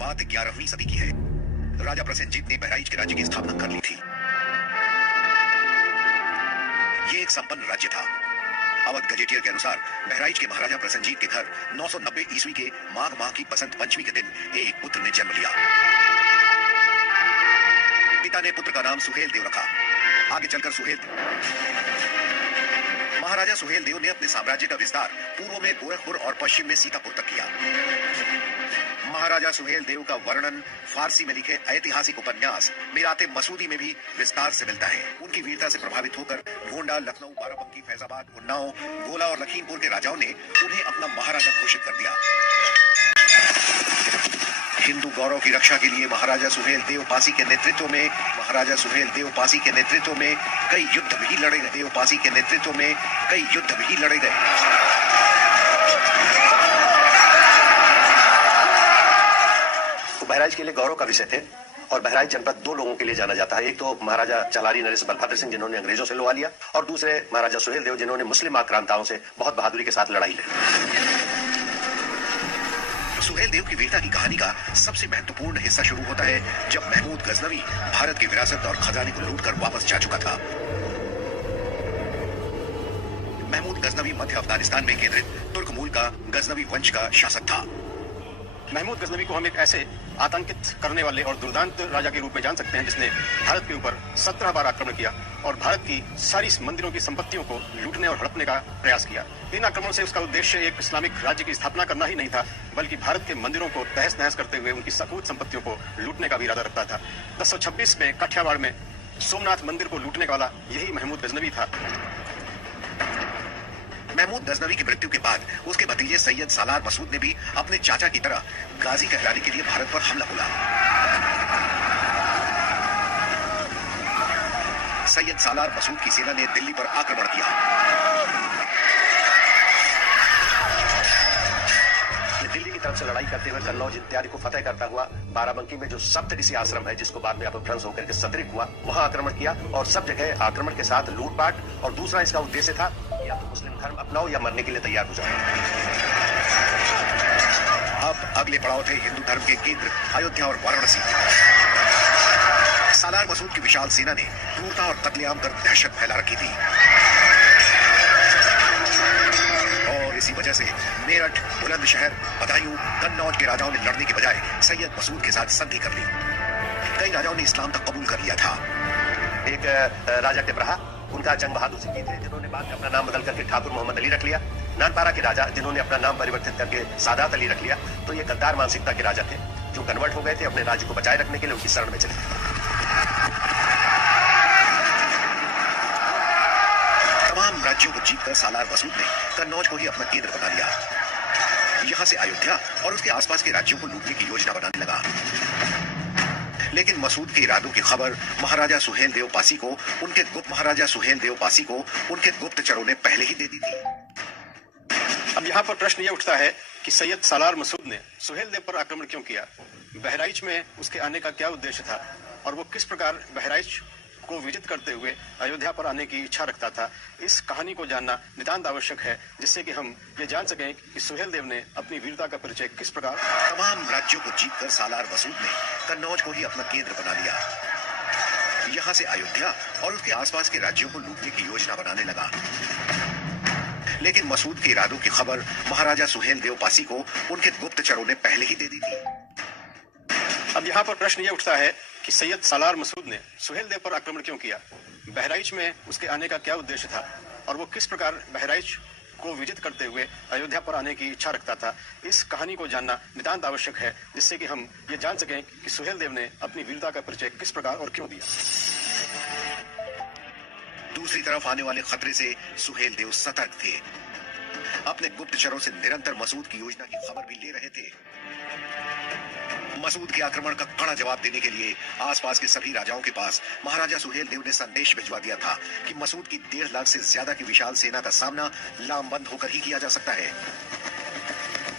बात 11वीं सदी की है। राजा प्रसेनजीत ने बहराइच के राज्य की स्थापना कर ली थी। ये एक संपन्न राज्य था। अवध गजेटियर के अनुसार बहराइच के महाराजा प्रसेनजीत के घर 990 ईस्वी के माघ माह की बसंत पंचमी के दिन एक पुत्र ने जन्म लिया। पिता ने पुत्र का नाम सुहेल देव रखा। आगे चलकर महाराजा सुहेल देव ने अपने साम्राज्य का विस्तार पूर्व में गोरखपुर और पश्चिम में सीतापुर तक किया। महाराजा सुहेल देव का वर्णन फारसी में लिखे ऐतिहासिक उपन्यास मीराते मसूदी में भी विस्तार से मिलता है। उनकी वीरता से प्रभावित होकर गोंडा, लखनऊ, बाराबंकी, फैजाबाद, उन्नाव, गोला और लखीमपुर के राजाओं ने उन्हें अपना महाराजा घोषित कर दिया। हिंदू गौरव की रक्षा के लिए महाराजा सुहेल देव पासी के नेतृत्व में कई युद्ध भी लड़े गए। बहराइच के लिए गौरव का विषय थे और बहराइच जनपद दो लोगों के लिए जाना जाता है। एक तो महाराजा चलारी नरेश बलभद्र सिंह जिन्होंने अंग्रेजों से लुआ लिया, और दूसरे महाराजा सुहेल देव जिन्होंने मुस्लिम आक्रांताओं से बहुत बहादुरी के साथ लड़ाई लड़ी। सुहेल देव की वीरता की कहानी का सबसे महत्वपूर्ण हिस्सा शुरू होता है जब महमूद गजनवी भारत की विरासत और खजाने को लूटकर वापस जा चुका था। महमूद गजनवी मध्य अफगानिस्तान में केंद्रित तुर्क मूल का गजनवी वंश का शासक था। महमूद गजनवी को हम एक ऐसे आतंकित करने वाले और दुर्दांत राजा के रूप में जान सकते हैं जिसने भारत के ऊपर 17 बार आक्रमण किया और भारत की सारी मंदिरों की संपत्तियों को लूटने और हड़पने का प्रयास किया। इन आक्रमणों से उसका उद्देश्य एक इस्लामिक राज्य की स्थापना करना ही नहीं था, बल्कि भारत के मंदिरों को तहस नहस करते हुए उनकी सकूत संपत्तियों को लूटने का भी इरादा रखता था। 1026 में काठियावाड़ में सोमनाथ मंदिर को लूटने वाला यही महमूद गजनवी था। महमूद गजनवी की मृत्यु के बाद उसके भतीजे सैयद सालार मसूद ने भी अपने चाचा की तरह गाजी कहलाने के लिए भारत पर हमला बोला। सैयद सालार मसूद की सेना ने दिल्ली पर आक्रमण किया। दिल्ली की तरफ से लड़ाई करते हुए कन्नौज इत्यादि को फतेह करता हुआ बाराबंकी में जो सप्तऋषि आश्रम है, जिसको बाद में अपभ्रंश होकर के सतरिक हुआ, वहां आक्रमण किया और सब जगह आक्रमण के साथ लूटपाट। और दूसरा इसका उद्देश्य था या तो मुस्लिम धर्म अपनाओ या मरने के लिए तैयार हो जाओ। अब अगले पड़ाव थे हिंदू धर्म के केंद्र अयोध्या और वाराणसी। सालार मसूद की विशाल सेना ने क्रूरता और कत्लेआम कर दहशत फैला रखी थी और इसी वजह से मेरठ, बुलंदशहर, बदायूं, कन्नौज के राजाओं ने लड़ने के बजाय सैयद मसूद के साथ संधि कर ली। कई राजाओं ने इस्लाम तक कबूल कर लिया था। एक राजा टिपराहा, उनका जंग बहादुर सिंह थे, जिन्होंने बाद में अपना नाम बदल करके ठाकुर मोहम्मद अली रख लिया। नानपारा के राजा, जिन्होंने अपना नाम परिवर्तित करके सादात अली रख लिया। तो ये गद्दार मानसिकता के राजा थे जो कन्वर्ट हो गए थे, अपने राज्य को बचाए रखने के लिए उनकी शरण में चले गए। तमाम राज्यों को जीतकर सालार मसूद ने कन्नौज को ही अपना केंद्र बना लिया। यहां से अयोध्या और उसके आसपास के राज्यों को लूटने की योजना बनाने लगा। लेकिन मसूद के इरादों की खबर महाराजा सुहेल देव पासी को उनके गुप्तचरों ने पहले ही दे दी थी। अब यहाँ पर प्रश्न यह उठता है कि सैयद सालार मसूद ने सुहेल देव पर आक्रमण क्यों किया? बहराइच में उसके आने का क्या उद्देश्य था और वो किस प्रकार बहराइच को विजित करते हुए अयोध्या पर आने की इच्छा रखता था? इस कहानी को जानना नितांत आवश्यक है, जिससे कि हम ये जान सकें कि सुहेल देव ने अपनी वीरता का परिचय किस प्रकार। तमाम राज्यों को जीतकर सालार मसूद ने कन्नौज को ही अपना केंद्र बना लिया। यहां से अयोध्या और उसके आसपास के राज्यों को लूटने की योजना बनाने लगा। लेकिन मसूद के इरादों की खबर महाराजा सुहेल देव पासी को उनके गुप्तचरों ने पहले ही दे दी थी। अब यहाँ पर प्रश्न यह उठता है कि सैयद सालार मसूद ने सुहेल देव पर आक्रमण क्यों किया? बहराइच में उसके आने का क्या उद्देश्य था और वो किस प्रकार बहराइच को विजित करते हुए अयोध्या पर आने की इच्छा रखता था? इस कहानी को जानना नितांत आवश्यक है, जिससे कि हम ये जान सकें कि सुहेल देव ने अपनी वीरता का परिचय किस प्रकार और क्यों दिया। दूसरी तरफ आने वाले खतरे से सुहेल देव सतर्क थे। अपने गुप्तचरों से निरंतर मसूद की योजना की खबर भी ले रहे थे। मसूद के आक्रमण का कड़ा जवाब देने के लिए आसपास के सभी राजाओं के पास महाराजा सुहेल देव ने संदेश भिजवा दिया था कि मसूद की 1.5 लाख से ज्यादा की विशाल सेना का सामना लामबंद होकर ही किया जा सकता है।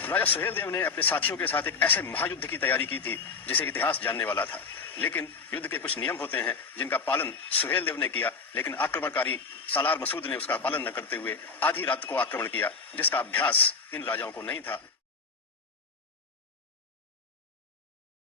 राजा सुहेल देव ने अपने साथियों के साथ एक ऐसे महायुद्ध की तैयारी की थी जिसे इतिहास जानने वाला था। लेकिन युद्ध के कुछ नियम होते हैं जिनका पालन सुहेल देव ने किया, लेकिन आक्रमणकारी सालार मसूद ने उसका पालन न करते हुए आधी रात को आक्रमण किया, जिसका अभ्यास इन राजाओं को नहीं था।